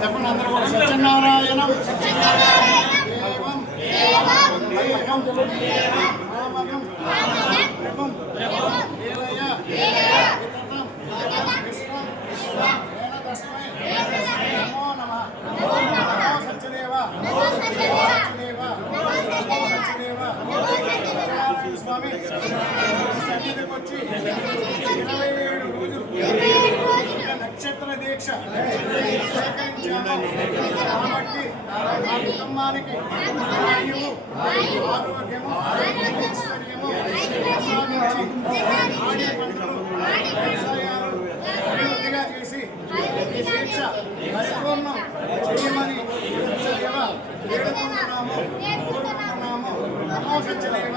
చెప్పండి అందరూ కూడా సత్యనారాయణం స్వామి సన్నిధికి వచ్చి 27 రోజులు నక్షత్ర దీక్ష స్వీకరించాము కాబట్టి మా కుటుంబానికి ఆయువు ఆరోగ్యము ఐశ్వర్యము ప్రసాదించి ఆడే పంటలు వ్యవసాయాలు అభివృద్ధిగా చేసి ఈ దీక్ష పరిపూర్ణం చేయమని సత్యదేవ వేడుకుంటున్నాము కోరుకుంటున్నాము నమో సత్యదేవ